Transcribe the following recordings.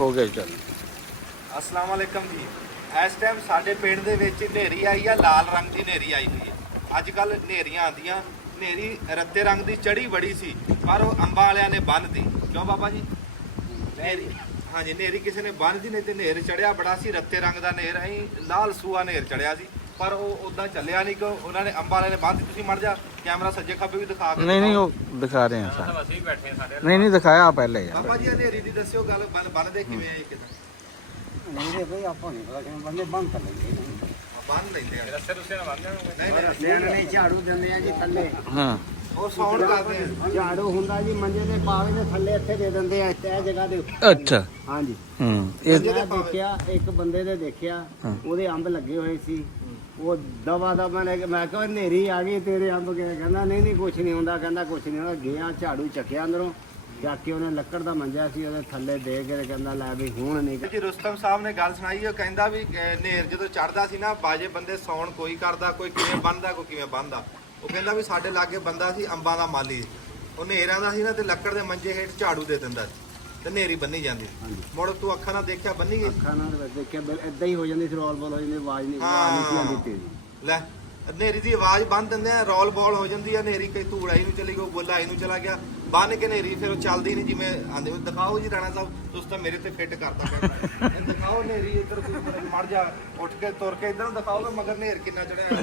ਹੋ ਗਿਆ ਚੱਲ। अस्सलाम वालेकुम जी। इस टाइम साडे पिंड दे विच हनेरी आई है, लाल रंग की हनेरी आई हुई है। अजकल हनेरियां आंदियां, हनेरी रत्ते रंग की चढ़ी बड़ी सी पर वो अंबां वालियां ने बन्नती। क्यों बाबा जी? हनेरी, हाँ जी, हनेरी किसी ने बन्नती नहीं, तो हनेर चढ़िया बड़ा सी, रत्ते रंग का हनेर अं लाल सूआ हनेर चढ़िया सी, पर वो उदा चलिया नहीं कि उन्होंने अंबां वालियां ने बन्नती। तुसीं मर जा कैमरा सज्जे खब्बे भी दिखा के नहीं वो दिखा रहे हैं सर। नहीं दिखाया पहले यार। बाबा जी हनेरी दी दस्सिओ गल, बन्नदे किवें किदां? नहीं भाई आपको नहीं पता कि बंदे बंद कर लेंगे बन लेंदे आ। रस्ते रुस्ते ना बंद नहीं नहीं झाड़ू ਦਿੰਦੇ ਆ ਜੀ ਥੱਲੇ हाँ और साउंड करते हैं। ਝਾੜੂ ਹੁੰਦਾ ਜੀ ਮੰਜੇ ਦੇ ਪਾਵੇ ਦੇ ਥੱਲੇ ਇੱਥੇ ਦੇ ਦਿੰਦੇ ਆ ਇਹ ਜਗ੍ਹਾ ਦੇ ਉੱਤੇ। अच्छा ਹਾਂਜੀ ये ਮੈਂ ਦੇਖਿਆ ਇੱਕ ਬੰਦੇ ਦੇ ਦੇਖਿਆ ਉਹਦੇ ਅੰਬ ਲੱਗੇ ਹੋਏ ਸੀ। ਉਹ ਦਵਾ ਦਾ ਮੈਂ ਕਿਹਾ ਹਨੇਰੀ ਆ ਗਈ ਤੇਰੇ ਅੰਬ ਕਿਵੇਂ? ਕਹਿੰਦਾ ਨਹੀਂ ਨਹੀਂ ਕੁਛ ਨਹੀਂ ਹੁੰਦਾ, ਕਹਿੰਦਾ ਕੁਛ ਨਹੀਂ ਹੁੰਦਾ। ਗਿਆ ਝਾੜੂ ਚੱਕਿਆ ਅੰਦਰੋਂ ਜਾ ਕੇ ਉਹਨੇ ਲੱਕੜ ਦਾ ਮੰਜਾ ਸੀ ਉਹਦੇ ਥੱਲੇ ਦੇ ਕੇ ਕਹਿੰਦਾ ਲੈ ਵੀ ਹੁਣ ਨਹੀਂ। ਜੀ ਰੁਸਤਮ ਸਾਹਿਬ ਨੇ ਗੱਲ ਸੁਣਾਈ, ਉਹ ਕਹਿੰਦਾ ਵੀ ਨੇਰ ਜਦੋਂ ਚੜਦਾ ਸੀ ਨਾ, ਬਾਜੇ ਬੰਦੇ ਸੌਣ ਕੋਈ ਕਰਦਾ, ਕੋਈ ਕਿਵੇਂ ਬੰਨਦਾ, ਕੋਈ ਕਿਵੇਂ ਬੰਨਦਾ। ਉਹ ਕਹਿੰਦਾ ਵੀ ਸਾਡੇ ਲਾਗੇ ਬੰਦਾ ਸੀ ਅੰਬਾਂ ਦਾ ਮਾਲੀ, ਉਹ ਨੇਰਾਂ ਦਾ ਸੀ ਨਾ, ਤੇ ਲੱਕੜ ਦੇ ਮੰਜੇ ਹੇਠ ਝਾੜੂ ਦੇ ਦਿੰਦਾ ਸੀ ਤੇ ਨੇਰੀ ਬੰਨੀ ਜਾਂਦੀ। ਮੁੜ ਤੂੰ ਅੱਖਾਂ ਨਾਲ ਦੇਖਿਆ ਬੰਨੀ ਗਈ? ਅੱਖਾਂ ਨਾਲ ਦੇਖਿਆ ਇਦਾਂ ਹੀ ਹੋ ਜਾਂਦੀ ਸੀ, ਰੋਲ ਬੋਲ ਹੋ ਜਾਂਦੀ, ਆਵਾਜ਼ ਨਹੀਂ ਆਉਂਦੀ ਤੇਰੀ। ਲੈ ਨੇਰੀ ਦੀ ਆਵਾਜ਼ ਬੰਨ ਦਿੰਦੇ ਆ, ਰੋਲ ਬੋਲ ਹੋ ਜਾਂਦੀ ਆ ਨੇਰੀ। ਕਈ ਧੂੜਾ ਹੀ ਨੂੰ ਚਲੀ ਗਈ, ਗੋਲਾ ਹੀ ਨੂੰ ਚਲਾ ਗਿਆ, ਬੰਨ ਕੇ ਨੇਰੀ ਫਿਰ ਉਹ ਚੱਲਦੀ ਨਹੀਂ ਜਿਵੇਂ ਆਂਦੇ। ਦਿਖਾਓ ਜੀ ਰਾਣਾ ਸਾਹਿਬ, ਤੁਸੀਂ ਤਾਂ ਮੇਰੇ ਤੇ ਫਿੱਟ ਕਰਦਾ ਪਿਆ। ਦਿਖਾਓ ਨੇਰੀ ਇੱਧਰ ਕੋਈ ਮੜ ਜਾ, ਉੱਠ ਕੇ ਤੁਰ ਕੇ ਇੱਧਰ ਦਿਖਾਓ ਮਗਰ ਨੇਰ ਕਿੰਨਾ ਚੜਿਆ।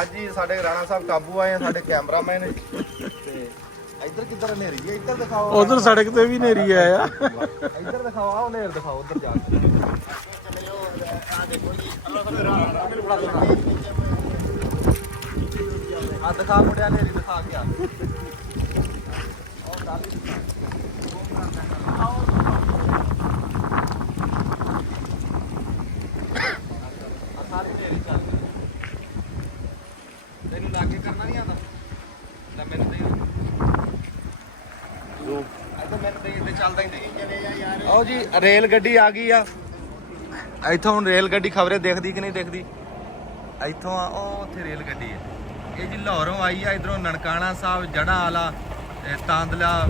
ਅੱਜ ਹੀ ਸਾਡੇ ਰਾਣਾ ਸਾਹਿਬ ਕਾਬੂ ਆਏ ਆ, ਸਾਡੇ ਕੈਮਰਾਮੈਨ ਤੇ ਇੱਧਰ ਕਿੱਧਰ ਨੇਰੀ ਹੈ, ਇੱਧਰ ਦਿਖਾਓ। उधर सड़क पे भी नेरी है यार। ਇੱਧਰ ਦਿਖਾਓ, ਆਹ ਨੇਰ ਦਿਖਾਓ ਉੱਧਰ ਜਾ ਕੇ। ਆ ਦਿਖਾ ਮੁੰਡਿਆ ਨੇਰੀ ਦਿਖਾ ਕੇ ਆ। ਉਹ ਗੱਲ ਹੀ ਆ ਸਾਰੀ ਨੇਰੀ ਚੱਲਦੀ। ਤੈਨੂੰ ਲਾਗੇ ਕਰਨਾ ਨਹੀਂ ਆਉਂਦਾ? ਲੈ ਮੈਨੂੰ ਦੇ ਇੱਧਰ ਮੈਨੂੰ ਦੇ, ਇੱਥੇ ਚੱਲਦਾ ਹੀ ਨਹੀਂ। ਆਓ ਜੀ ਰੇਲ ਗੱਡੀ ਆ ਗਈ ਆ। ਇੱਥੋਂ ਹੁਣ ਰੇਲ ਗੱਡੀ ਖਬਰੇ ਦੇਖਦੀ ਕਿ ਨਹੀਂ ਦੇਖਦੀ? ਇੱਥੋਂ ਆ ਉਹ ਉੱਥੇ ਰੇਲ ਗੱਡੀ ਹੈ। ਇਹ ਜੀ ਲਾਹੌਰੋਂ ਆਈ ਆ, ਇਧਰੋਂ ਨਨਕਾਣਾ ਸਾਹਿਬ, ਜੜਾ ਆਲਾ, ਤਾਂਦਲਾ,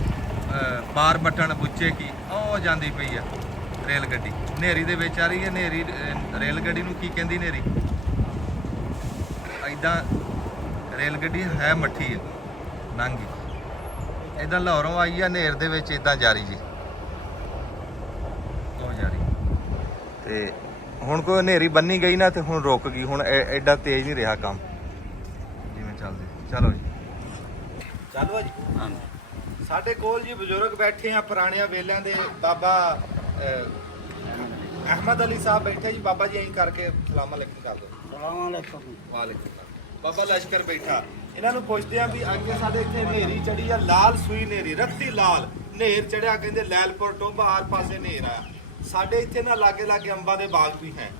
ਬਾਰ ਬਟਨ, ਬੁੱਚੇ ਕੀ ਉਹ ਜਾਂਦੀ ਪਈ ਆ ਰੇਲ ਗੱਡੀ। ਹਨੇਰੀ ਦੇ ਵਿੱਚ ਆ ਰਹੀ ਹੈ। ਹਨੇਰੀ ਰੇਲ ਗੱਡੀ ਨੂੰ ਕੀ ਕਹਿੰਦੀ ਹਨੇਰੀ? ਐਦਾਂ ਰੇਲ ਗੱਡੀ ਹੈ ਮੱਠੀ ਹੈ ਨਾਂਗੀ। ਇਦਾਂ ਲਾਹੌਰੋਂ ਆਈ ਆ, ਹਨੇਰ ਦੇ ਵਿੱਚ ਇਦਾਂ ਜਾ ਰਹੀ ਜੀ, ਉਹ ਜਾ ਰਹੀ। ਤੇ ਹੁਣ ਕੋਈ ਹਨੇਰੀ ਬੰਨੀ ਗਈ ਨਾ, ਤੇ ਹੁਣ ਰੁਕ ਗਈ। ਹੁਣ ਐਡਾ ਤੇਜ਼ ਨਹੀਂ ਰਿਹਾ ਕੰਮ ਜਿਵੇਂ ਚੱਲਦੇ। ਚਲੋ ਜੀ, ਚਲੋ ਜੀ। ਹਾਂ, ਸਾਡੇ ਕੋਲ ਜੀ ਬਜ਼ੁਰਗ ਬੈਠੇ ਆ ਪੁਰਾਣਿਆਂ ਵੇਲਿਆਂ ਦੇ। ਬਾਬਾ ਅਹਿਮਦ ਅਲੀ ਸਾਹਿਬ ਬੈਠੇ ਜੀ। ਬਾਬਾ ਜੀ ਐਂ ਕਰਕੇ ਸਲਾਮ ਅਲੈਕੁਮ ਕਰ ਦਿਓ। ਵਾਲੇਕੁਮ ਬਾਬਾ ਲਸ਼ਕਰ ਬੈਠਾ। ਇਹਨਾਂ ਨੂੰ ਪੁੱਛਦੇ ਆ ਵੀ ਅੱਗੇ ਸਾਡੇ ਇੱਥੇ ਹਨੇਰੀ ਚੜੀ ਆ, ਲਾਲ ਸੂਈ ਹਨੇਰੀ, ਰੱਤੀ ਲਾਲ ਹਨੇਰ ਚੜਿਆ। ਕਹਿੰਦੇ ਲੈਲਪੁਰ ਟੋਭਾ ਹਰ ਪਾਸੇ ਹਨੇਰ ਆਇਆ। ਸਾਡੇ ਇੱਥੇ ਨਾ ਲਾਗੇ ਲਾਗੇ ਅੰਬਾਂ ਦੇ ਬਾਗ ਵੀ ਹੈ,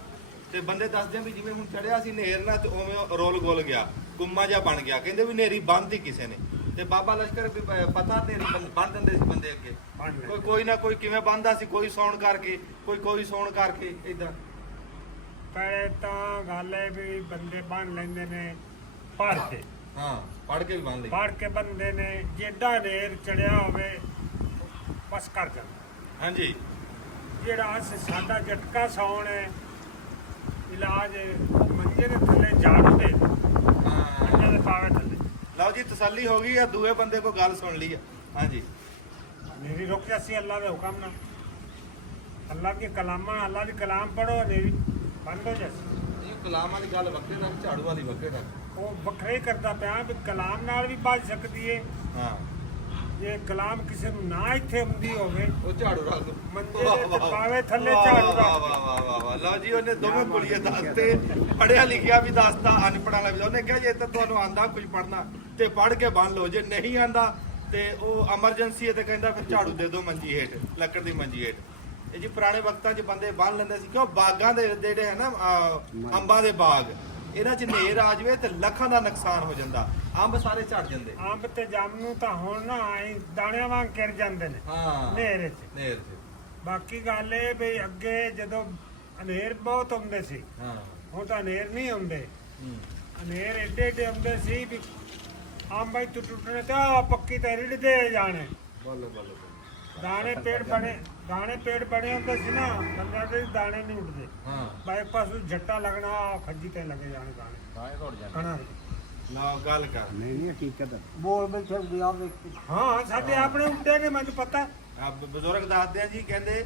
ਤੇ ਬੰਦੇ ਦੱਸਦੇ ਆ ਵੀ ਜਿਵੇਂ ਹੁਣ ਚੜਿਆ ਸੀ ਹਨੇਰ ਨਾ, ਤੇ ਉਵੇਂ ਰੋਲ ਗੋਲ ਗਿਆ, ਗੁੰਮਾ ਜਿਹਾ ਬਣ ਗਿਆ। ਕਹਿੰਦੇ ਵੀ ਹਨੇਰੀ ਬੰਨ੍ਹਦੀ ਕਿਸੇ ਨੇ। ਤੇ ਬਾਬਾ ਲਸ਼ਕਰ ਵੀ ਪਤਾ ਹਨੇਰੀ ਬੰਨ੍ਹ ਦਿੰਦੇ ਸੀ ਬੰਦੇ ਅੱਗੇ। ਕੋਈ ਨਾ ਕੋਈ ਕਿਵੇਂ ਬੰਨ੍ਹਦਾ ਸੀ, ਕੋਈ ਸੌਣ ਕਰਕੇ, ਕੋਈ ਸੌਣ ਕਰਕੇ ਇਦਾਂ। ਪਹਿਲੇ ਤਾਂ ਗੱਲ ਹੈ ਵੀ ਬੰਦੇ ਬੰਨ ਲੈਂਦੇ ਨੇ ਪੜ੍ਹ ਕੇ। ਹਾਂ, ਪੜ੍ਹ ਕੇ ਵੀ ਬੰਨ ਲਈ। ਪੜ੍ਹ ਕੇ ਬੰਦੇ ਨੇ ਜਿੱਡਾ ਨੇਰ ਚੜਿਆ ਹੋਵੇ ਬਸ ਕਰ ਜਾਂਦਾ। ਹਾਂਜੀ, ਜਿਹੜਾ ਸਾਡਾ ਝਟਕਾ ਸੌਣ ਹੈ, ਇਲਾਜ ਮੰਜੇ ਦੇ ਥੱਲੇ ਝਾੜੂ ਦੇ, ਮੰਜੇ ਦੇ ਪਾਵੇ ਥੱਲੇ। ਲਓ ਜੀ, ਤਸੱਲੀ ਹੋ ਗਈ ਆ। ਦੂਏ ਬੰਦੇ ਕੋ ਗੱਲ ਸੁਣ ਲਈ ਆ। ਹਾਂਜੀ, ਨੇਰੀ ਰੋਕਿਆ ਸੀ ਅੱਲਾ ਦੇ ਹੁਕਮ ਨਾਲ, ਅੱਲਾ ਕੇ ਕਲਾਮਾਂ, ਅੱਲਾ ਦੀ ਕਲਾਮ ਪੜੋ, ਨੇਰੀ ਬੰਦ ਹੋ ਜਾਏ। ਇਹ ਕਲਾਮਾਂ ਦੀ ਗੱਲ ਵੱਖਰੇ ਰੱਖ, ਝਾੜੂ ਵਾਲੀ ਵੱਖਰੇ ਰੱਖ। ਉਹ ਵੱਖਰੇ ਕਰਦਾ ਪਿਆ ਵੀ ਕਲਾਮ ਨਾਲ ਵੀ ਬਚ ਸਕਦੀ ਹੈ। ਹਾਂ, ਜੇ ਕਲਾਮ ਕਿਸੇ ਨੂੰ ਨਾ ਇੱਥੇ ਹੁੰਦੀ ਹੋਵੇ, ਉਹ ਝਾੜੂ ਰੱਖ ਦੋ। ਮੰਜੇ ਦੇ ਪਾਵੇ ਥੱਲੇ ਝਾੜੂ ਰੱਖ। ਵਾਹ ਵਾਹ ਵਾਹ ਵਾਹ। ਲਓ ਜੀ, ਉਹਨੇ ਦੋਵੇਂ ਕੁਲੀਏ ਦੱਸਤੇ, ਪੜਿਆ ਲਿਖਿਆ ਵੀ ਦੱਸਤਾ, ਅਨਪੜ੍ਹ ਵਾਲਾ ਵੀ। ਉਹਨੇ ਕਿਹਾ ਜੇ ਤਾਂ ਤੁਹਾਨੂੰ ਆਂਦਾ ਕੁਝ ਪੜਨਾ ਤੇ ਪੜ੍ਹ ਕੇ ਬੰਨ ਲਓ, ਜੇ ਨਹੀਂ ਆਂਦਾ ਤੇ ਉਹ ਐਮਰਜੈਂਸੀ ਹੈ ਤੇ ਕਹਿੰਦਾ ਫਿਰ ਝਾੜੂ ਦੇ ਦਿਓ ਮੰਜੀ ਹੇਠ, ਲੱਕੜ ਦੀ ਮੰਜੀ ਹੇਠ। ਇਹ ਜੀ ਪੁਰਾਣੇ ਵਕਤਾਂ 'ਚ ਬੰਦੇ ਬੰਨ ਲੈਂਦੇ ਸੀ। ਕਿਉਂ? ਬਾਗਾਂ ਦੇ ਜਿਹੜੇ ਹੈ ਨਾ, ਅੰਬਾਂ ਦੇ ਬਾਗ, ਇਹਨਾਂ 'ਚ ਹਨੇਰ ਆ ਜਾਵੇ ਤੇ ਲੱਖਾਂ ਦਾ ਨੁਕਸਾਨ ਹੋ ਜਾਂਦਾ, ਅੰਬ ਸਾਰੇ ਝੜ ਜਾਂਦੇ। ਅੰਬ ਤੇ ਜਾਮਨੂੰ ਤਾਂ ਹੁਣ ਨਾ ਆਈ ਦਾਣਿਆਂ ਵਾਂਗ ਕਿਰ ਜਾਂਦੇ ਨੇ ਹਾਂ, ਹਨੇਰੇ 'ਚ। ਹਨੇਰ 'ਚ। ਬਾਕੀ ਗੱਲ ਇਹ ਵੀ ਅੱਗੇ ਜਦੋਂ ਹਨੇਰ ਬਹੁਤ ਹੁੰਦੇ ਸੀ, ਹਾਂ, ਹੁਣ ਤਾਂ ਹਨੇਰ ਨਹੀਂ ਹੁੰਦੇ। ਹਨੇਰ ਏਡੇ ਏਡੇ ਹੁੰਦੇ ਸੀ ਵੀ ਅੰਬ ਇੱਥੋਂ ਟੁੱਟਣੇ ਤੇ ਆ ਪੱਕੀ ਤੇ ਰਿੜਦੇ ਜਾਣੇ। ਬੋਲੋ ਬੋਲੋ। ਦਾਣੇ ਪੇੜ ਬਣੇ ਹੁੰਦੇ ਸੀ ਨਾ ਬੰਦਾ ਦੇ ਦਾਣੇ ਨਹੀਂ ਉੱਡਦੇ ਹਾਂ ਬਾਈਪਾਸ ਨੂੰ ਜੱਟਾ ਲੱਗਣਾ ਖੱਜੀ ਤੇ ਲੱਗੇ ਜਾਣੇ ਦਾਣੇ ਟੁੱਟ ਜਾਂਦੇ ਕਣਾ ਨਾ ਗੱਲ ਕਰ ਨਹੀਂ ਹਕੀਕਤ ਬੋਲ ਵਿੱਚ ਗਿਆ ਵੇਖ ਹਾਂ ਸਾਡੇ ਆਪਣੇ ਉੱਡੇ ਨੇ ਮੈਨੂੰ ਪਤਾ ਆ ਬਜ਼ੁਰਗ ਦੱਸਦੇ ਆ ਜੀ ਕਹਿੰਦੇ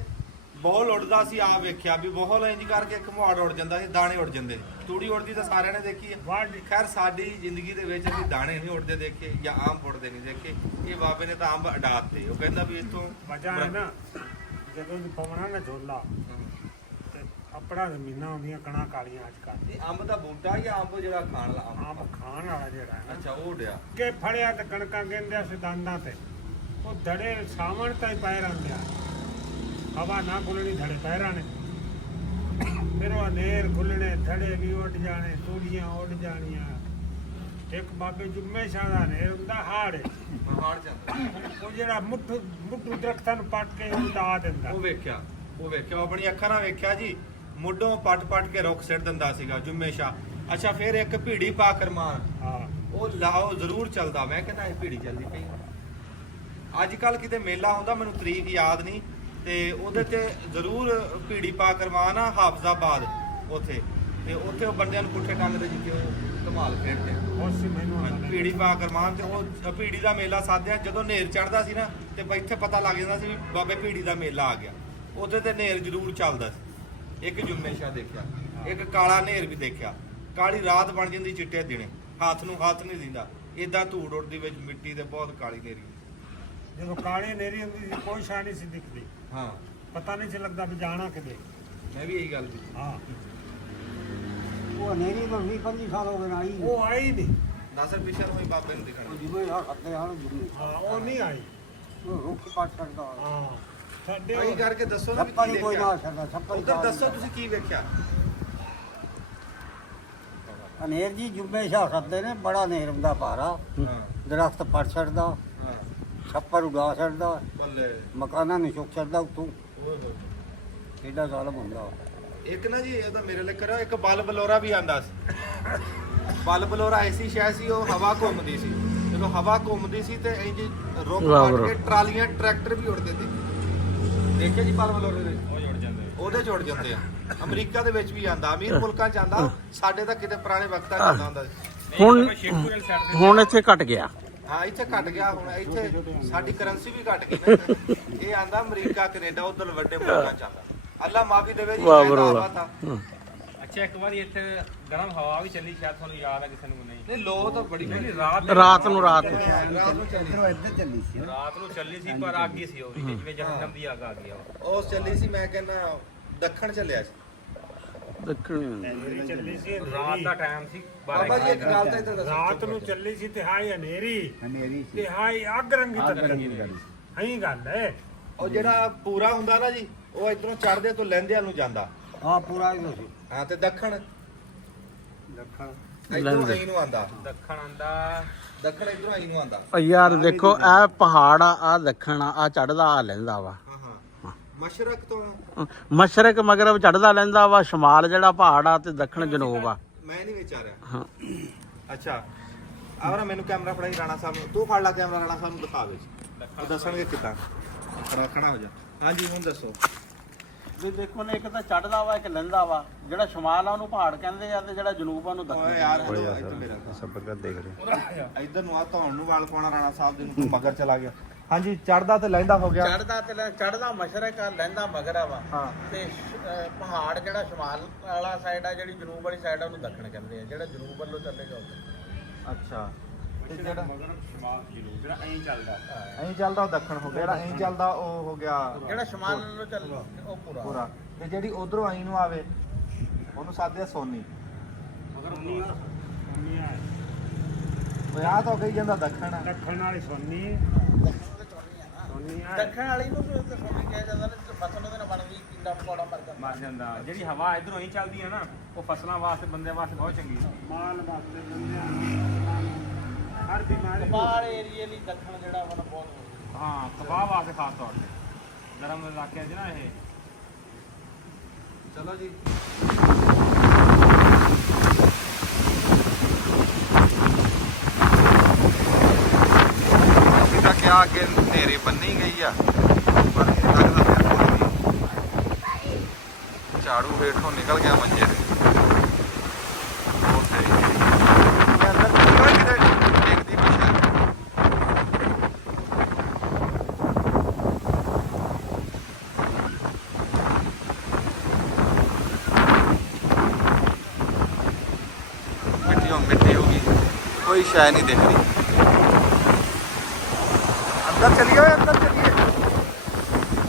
ਬੋਲ ਉੱਡਦਾ ਸੀ ਆ ਵੇਖਿਆ ਵੀ ਬੋਲ ਇੰਜ ਕਰਕੇ ਘੁਮਾੜ ਉੱਡ ਜਾਂਦਾ ਸੀ ਦਾਣੇ ਉੱਡ ਜਾਂਦੇ ਤੂੜੀ ਉੱਡਦੀ ਤਾਂ ਸਾਰਿਆਂ ਨੇ ਦੇਖੀ ਹੈ ਵਾਹ ਖੈਰ ਸਾਡੀ ਜ਼ਿੰਦਗੀ ਦੇ ਵਿੱਚ ਅਸੀਂ ਦਾਣੇ ਨਹੀਂ ਉੱਡਦੇ ਦੇਖੇ ਜਾਂ ਆਮ ਉੱਡਦੇ ਨਹੀਂ ਦੇਖੇ ਇਹ ਬਾਬੇ ਨੇ ਤਾਂ ਅੰਬ ਅਡਾਤੇ ਉਹ ਕਹਿੰਦਾ ਵੀ ਇੱਥੋਂ ਵਜ੍ਹਾ ਹੈ ਨਾ ਜਦੋਂ ਵੀ ਪਵਣਾ ਨਾ ਝੋਲਾ ਤੇ ਆਪਣਾ ਜ਼ਮੀਨਾਂ ਆਉਂਦੀਆਂ ਕਣਾ ਕਾਲੀਆਂ ਅੱਜ ਕੱਲ੍ਹ ਇਹ ਅੰਬ ਦਾ ਬੂਟਾ ਜਾਂ ਅੰਬ ਜਿਹੜਾ ਖਾਣ ਵਾਲਾ ਆਮ ਖਾਣ ਵਾਲਾ ਜਿਹੜਾ ਹੈ ਨਾ ਅੱਛਾ ਉਹ ਉੱਡਿਆ ਕਿ ਫੜਿਆ ਤੇ ਕਣਕਾਂ ਕਹਿੰਦੇ ਸੀ ਦੰਦਾਂ ਤੇ ਉਹ ਧੜੇ ਸਾਵਣ ਤਾਈ ਪੈ ਰਹਿੰਦੇ ਆ ਹਵਾ ਨਾ ਖੁੱਲਣੀ ਧੜੇ ਪੈ ਰਹਿਣੇ ਫਿਰ ਉਹ ਹਨੇਰ ਖੁੱਲਣੇ ਧੜੇ ਵੀ ਉੱਡ ਜਾਣੇ ਤੂੜੀਆਂ ਉੱਡ ਜਾਣੀਆਂ ਇੱਕ ਬਾਬੇ ਜੁਮੇ ਸ਼ਾਹ ਦਾ ਹਨੇਰ ਹੁੰਦਾ ਹਾੜ ਹਾੜ ਜਾਂਦਾ ਉਹ ਜਿਹੜਾ ਮੁੱਠੂ ਦਰਖਤਾਂ ਨੂੰ ਪੱਟ ਕੇ ਉਡਾ ਦਿੰਦਾ ਉਹ ਵੇਖਿਆ ਉਹ ਆਪਣੀ ਅੱਖਾਂ ਨਾਲ ਵੇਖਿਆ ਜੀ ਮੁੱਢੋਂ ਪੱਟ ਕੇ ਰੁੱਖ ਸਿੱਟ ਦਿੰਦਾ ਸੀਗਾ ਜੁਮੇ ਸ਼ਾਹ ਅੱਛਾ ਫਿਰ ਇੱਕ ਭੀੜੀ ਪਾ ਕਰਮਾਨ ਹਾਂ ਉਹ ਲਾਓ ਜ਼ਰੂਰ ਚੱਲਦਾ ਮੈਂ ਕਹਿੰਦਾ ਇਹ ਭੀੜੀ ਚੱਲਦੀ ਪਈ ਅੱਜ ਕੱਲ ਕਿਤੇ ਮੇਲਾ ਹੁੰਦਾ ਮੈਨੂੰ ਤਰੀਕ ਯਾਦ ਨਹੀਂ ਤੇ ਉਹਦੇ ਤੇ ਜ਼ਰੂਰ ਭੀੜੀ ਪਾ ਕਰਮਾਨ ਆ ਹਾਫਜ਼ਾਬਾਦ ਉੱਥੇ ਤੇ ਉੱਥੇ ਉਹ ਬੰਦਿਆਂ ਨੂੰ ਪੁੱਠੇ ਟੰਗਦੇ ਜਿੱਥੇ ਉਹ ਧਮਾਲ ਖੇਡਦੇ ਆ ਉਸ ਮੈਨੂੰ ਭੀੜੀ ਪਾ ਕਰਮਾਨ ਤੇ ਉਹ ਭੀੜੀ ਦਾ ਮੇਲਾ ਸਾਧਿਆ ਜਦੋਂ ਨੇਰ ਚੜਦਾ ਸੀ ਨਾ ਤੇ ਇੱਥੇ ਪਤਾ ਲੱਗ ਜਾਂਦਾ ਸੀ ਵੀ ਬਾਬੇ ਭੀੜੀ ਦਾ ਮੇਲਾ ਆ ਗਿਆ ਉੱਥੇ ਤੇ ਨੇਰ ਜ਼ਰੂਰ ਚੱਲਦਾ ਸੀ ਇੱਕ ਜੁਮੇ ਸ਼ਾਹ ਦੇਖਿਆ ਇੱਕ ਕਾਲਾ ਨੇਰ ਵੀ ਦੇਖਿਆ ਕਾਲੀ ਰਾਤ ਬਣ ਜਾਂਦੀ ਚਿੱਟੇ ਦਿਨੇ ਹੱਥ ਨੂੰ ਹੱਥ ਨਹੀਂ ਦਿੰਦਾ ਏਦਾਂ ਧੂੜ ਉੱਡਦੀ ਵਿੱਚ ਮਿੱਟੀ ਦੇ ਬਹੁਤ ਕਾਲੀ ਨੇਰੀ ਜਦੋਂ ਕਾਲੀ ਨੇਰੀ ਹੁੰਦੀ ਸੀ ਕੋਈ ਸ਼ਾਨ ਨਹੀਂ ਸੀ ਦਿਖਦੀ ਹਾਂ ਪਤਾ ਨਹੀਂ ਸੀ ਲੱਗਦਾ ਵੀ ਜਾਣਾ ਕਿਤੇ ਮੈਂ ਵੀ ਇਹੀ ਗੱਲ ਕੀਤੀ ਹਾਂ ਉਹ ਹਨੇਰੀ ਤੋਂ 20-25 ਸਾਲ ਹੋ ਗਏ ਨਾ ਆਈ ਉਹ ਆਈ ਨਹੀਂ ਨਾਸਰ ਪਿਛਰ ਹੋਈ ਬਾਬੇ ਨੂੰ ਦਿਖਾਣਾ ਜਿਵੇਂ ਆ ਖੱਤੇ ਹਨ ਜਿਵੇਂ ਹਾਂ ਉਹ ਨਹੀਂ ਆਈ ਉਹ ਰੁੱਖ ਪੱਟ ਸਕਦਾ ਹਾਂ ਸਾਡੇ ਇਹੀ ਉਹ- ਕਰਕੇ ਦੱਸੋ ਨਾ ਵੀ ਛੱਪਾ ਕੀ ਨਹੀਂ ਕੋਈ ਨਾ ਦੇਖਿਆ ਸਕਦਾ ਛੱਪਾ ਉਧਰ ਦੱਸੋ ਤੁਸੀਂ ਕੀ ਵੇਖਿਆ ਹਨੇਰ ਜੀ ਜੁੰਬੇ ਸ਼ਾਹ ਖੱਤੇ ਨੇ ਬੜਾ ਨੇਰ ਹੁੰਦਾ ਭਾਰਾ ਹਾਂ ਦਰਖਤ ਪੱਟ ਛੱਡਦਾ ਹਾਂ ਛੱਪਰ ਉਡਾ ਛੱਡਦਾ ਬੱਲੇ ਮਕਾਨਾਂ ਨੂੰ ਚੁੱਕ ਛੱਡਦਾ ਉੱਤੋਂ ਓਏ ਹੋਏ ਏਡਾ ਜ਼ਾਲਮ ਹੁੰਦਾ ਇੱਕ ਨਾ ਜੀ ਇਹ ਤਾਂ ਮੇਰੇ ਲਈ ਕਰਿਆ ਇੱਕ ਬਲ ਬਲੋਰਾ ਵੀ ਆਂਦਾ ਸੀ ਬਲ ਬਲੋਰਾ ਐਸੀ ਸ਼ੈ ਸੀ ਉਹ ਹਵਾ ਘੁੰਮਦੀ ਸੀ ਜਦੋਂ ਹਵਾ ਘੁੰਮਦੀ ਸੀ ਤੇ ਇੰਜ ਰੁੱਖ ਕੱਟ ਕੇ ਟਰਾਲੀਆਂ ਟਰੈਕਟਰ ਵੀ ਉੜਦੇ ਤੇ ਦੇਖਿਆ ਜੀ ਬਲ ਬਲੋਰੇ ਦੇ ਉਹ ਜੁੜ ਜਾਂਦੇ ਉਹਦੇ ਚ ਉੜ ਜਾਂਦੇ ਆ ਅਮਰੀਕਾ ਦੇ ਵਿੱਚ ਵੀ ਆਂਦਾ ਅਮੀਰ ਮੁਲਕਾਂ ਚ ਆਂਦਾ ਸਾਡੇ ਤਾਂ ਕਿਤੇ ਪੁਰਾਣੇ ਵਕਤਾਂ ਚ ਆਉਂਦਾ ਹੁੰਦਾ ਸੀ ਹੁਣ ਇੱਥੇ ਘਟ ਗਿਆ ਹਾਂ ਇੱਥੇ ਘਟ ਗਿਆ ਹੁਣ ਇੱਥੇ ਸਾਡੀ ਕਰੰਸੀ ਵੀ ਘਟ ਗਈ ਨਾ ਇਹ ਆਂਦਾ ਅਮਰੀਕਾ ਕੈਨੇਡਾ ਉਧਰ ਵੱਡੇ ਮੁਲਕਾਂ ਚ ਆਂਦਾ ਅੱਲਾ ਮਾਫੀ ਦੇਵੇ ਜੀ ਵਾਹ ਮੈਂ ਤਾਂ ਬਰੋਲਾ। ਆਵਾ ਤਾਂ ਅੱਛਾ ਇੱਕ ਵਾਰੀ ਇੱਥੇ ਗਰਮ ਹਵਾ ਵੀ ਚੱਲੀ ਸ਼ਾਇਦ ਤੁਹਾਨੂੰ ਯਾਦ ਹੈ ਕਿਸੇ ਨੂੰ ਨਹੀਂ ਨਹੀਂ ਲੋ ਤਾਂ ਬੜੀ ਨਹੀਂ ਰਾਤ ਨੂੰ ਰਾਤ ਨੂੰ ਚੱਲੀ ਇੱਧਰੋਂ ਇੱਧਰ ਚੱਲੀ ਸੀ ਰਾਤ ਨੂੰ ਚੱਲੀ ਸੀ ਪਰ ਅੱਗ ਹੀ ਸੀ ਉਹ ਵੀ ਜਿਵੇਂ ਜਹੰਨਮ ਦੀ ਅੱਗ ਆ ਗਈ ਆ ਉਹ ਚੱਲੀ ਸੀ ਮੈਂ ਕਹਿੰਦਾ ਦੱਖਣ ਚੱਲਿਆ ਸੀ ਦੱਖਣੀ ਹਨੇਰੀ ਚੱਲੀ ਸੀ ਰਾਤ ਦਾ ਟਾਈਮ ਸੀ ਬਾਬਾ ਜੀ ਇੱਕ ਗੱਲ ਤਾਂ ਇੱਧਰ ਦੱਸੋ ਰਾਤ ਨੂੰ ਚੱਲੀ ਸੀ ਤੇ ਹਾਈ ਹਨੇਰੀ ਹਨੇਰੀ ਸੀ ਤੇ ਹਾਈ ਅੱਗ ਰੰਗੀ ਤੱਕਣੀ ਐਂ ਗੱਲ ਹੈ ਉਹ ਜਿਹੜਾ ਪੂਰਾ ਹੁੰਦਾ ਨਾ ਜੀ ਉਹ ਇਧਰੋਂ ਚੜਦੇ ਤੋਂ ਲਹਿੰਦਿਆਂ ਨੂੰ ਜਾਂਦਾ ਹਾਂ ਪੂਰਾ ਹੀ ਸੀ ਹਾਂ ਤੇ ਦੱਖਣ ਦੱਖਣ ਇਧਰੋਂ ਆਈ ਨੂੰ ਆਂਦਾ ਦੱਖਣ ਆਂਦਾ ਦੱਖਣ ਇਧਰੋਂ ਆਈ ਨੂੰ ਆਂਦਾ ਉਹ ਯਾਰ ਦੇਖੋ ਇਹ ਪਹਾੜ ਆ ਦੱਖਣ ਆ ਚੜਦਾ ਆ ਲੈਂਦਾ ਵਾ ਹਾਂ ਹਾਂ ਮਸ਼ਰਕ ਤੋਂ ਮਸ਼ਰਕ ਮਗਰਬ ਚੜਦਾ ਲੈਂਦਾ ਵਾ ਸ਼ਮਾਲ ਜਿਹੜਾ ਪਹਾੜ ਆ ਤੇ ਦੱਖਣ ਜਨੂਬ ਆ ਮੈਂ ਨਹੀਂ ਵਿੱਚ ਆ ਰਿਹਾ ਹਾਂ ਅੱਛਾ ਆਵਰਾ ਮੈਨੂੰ ਕੈਮਰਾ ਫੜਾਈ ਰਾਣਾ ਸਾਹਿਬ ਨੂੰ ਤੂੰ ਫੜ ਲੈ ਕੈਮਰਾ ਰਾਣਾ ਸਾਹਿਬ ਨੂੰ ਦਿਖਾ ਵਿੱਚ ਉਹ ਦੱਸਣਗੇ ਕਿੱਦਾਂ ਰੱਖਣਾ ਹੋ ਜਾ ਹਾਂਜੀ ਹੁਣ ਦੱਸੋ ਵੀ ਦੇਖੋ ਨੇ ਇੱਕ ਤਾਂ ਚੜਦਾ ਵਾ ਇੱਕ ਲੈਂਦਾ ਵਾ ਜਿਹੜਾ ਸ਼ਮਾਲ ਆ ਉਹਨੂੰ ਪਹਾੜ ਕਹਿੰਦੇ ਆ ਤੇ ਜਿਹੜਾ ਜਨੂਬ ਆ ਉਹਨੂੰ ਦੱਖਣ ਓਏ ਯਾਰ ਇੱਧਰ ਮੇਰਾ ਸਬਰ ਦੇਖ ਰਹੇ ਇੱਧਰ ਨੂੰ ਆ ਧੌਣ ਨੂੰ ਵਾਲ ਪਾਉਣਾ ਰਾਣਾ ਸਾਹਿਬ ਦੇ ਨੂੰ ਮਗਰ ਚਲਾ ਗਿਆ ਹਾਂਜੀ ਚੜਦਾ ਤੇ ਲਹਿੰਦਾ ਹੋ ਗਿਆ ਚੜਦਾ ਤੇ ਚੜਦਾ ਮਸ਼ਰਕ ਆ ਲੈਂਦਾ ਮਗਰ ਆ ਵਾ ਹਾਂ ਤੇ ਪਹਾੜ ਜਿਹੜਾ ਸ਼ਮਾਲ ਵਾਲਾ ਸਾਈਡ ਆ ਜਿਹੜੀ ਜਨੂਬ ਵਾਲੀ ਸਾਈਡ ਆ ਉਹਨੂੰ ਦੱਖਣ ਕਹਿੰਦੇ ਆ ਜਿਹੜਾ ਜਨੂਬ ਵੱਲੋਂ ਚੱਲੇਗਾ ਉੱਧਰ ਅੱਛਾ ਤੇ ਜਿਹੜਾ ਮਗਰ ਸ਼ਮਾਲ ਜਰੂਰ ਜਿਹੜਾ ਐਂ ਚੱਲਦਾ ਐਂ ਚੱਲਦਾ ਉਹ ਦੱਖਣ ਹੋ ਗਿਆ ਜਿਹੜਾ ਐਂ ਚੱਲਦਾ ਉਹ ਹੋ ਗਿਆ ਜਿਹੜਾ ਸ਼ਮਾਲ ਵੱਲੋਂ ਚੱਲਦਾ ਉਹ ਪੂਰਾ ਪੂਰਾ ਤੇ ਜਿਹੜੀ ਉਧਰੋਂ ਆਈ ਨੂੰ ਆਵੇ ਉਹਨੂੰ ਸਾਦੇ ਆ ਸੋਨੀ ਮਗਰ ਨਹੀਂ ਆ ਉਹ ਆ ਤਾਂ ਕਹੀ ਜਾਂਦਾ ਦੱਖਣ ਦੱਖਣ ਵਾਲੀ ਸੋਨੀ ਸੋਨੀ ਆ ਦੱਖਣ ਵਾਲੀ ਨੂੰ ਵੀ ਉੱਥੇ ਸੋਨੀ ਕਿਹਾ ਜਾਂਦਾ ਨੇ ਫਸਲ ਉਹਦੇ ਨਾਲ ਬਣਦੀ ਕਿੰਨਾ ਪਕੌੜਾ ਮਰ ਜਾਂਦਾ ਮਰ ਜਾਂਦਾ ਜਿਹੜੀ ਹਵਾ ਇਧਰੋਂ ਹੀ ਚੱਲਦੀ ਹੈ ਨਾ ਉਹ ਫਸਲਾਂ ਵਾਸਤੇ ਬੰਦਿਆਂ ਵਾਸਤੇ ਬਹੁਤ ਚੰਗੀ ਹੈ ਮਾਲ ਵਾਸਤੇ ਬੰਦਿਆਂ ਹਰ ਬਿਮਾਰੀ ਕਪਾਲ ਏਰੀਏ ਲਈ ਦੱਖਣ ਜਿਹੜਾ ਵਾ ਨਾ ਬਹੁਤ ਹਾਂ ਕਬਾਬ ਵਾਸਤੇ ਖਾਸ ਤੌਰ ਤੇ ਗਰਮ ਇਲਾਕਿਆਂ 'ਚ ਨਾ ਇਹ ਚਲੋ ਜੀ ਅਸੀਂ ਤਾਂ ਕਿਹਾ ਕਿ ਹਨੇਰੀ ਬੰਨੀ ਗਈ ਆ ਝਾੜੂ ਹੇਠੋਂ ਨਿਕਲ ਗਿਆ ਮੰਜੇ ਦੇ। ਉਹ ਤੇਰੀ ਇਹ ਅੰਦਰ ਕੋਈ ਕਿਤੇ ਦੇਖਦੀ ਪਿੱਛੇ। मिट्टी होगी, कोई शय नहीं दिख रही। अंदर चलिए, अंदर चलिए।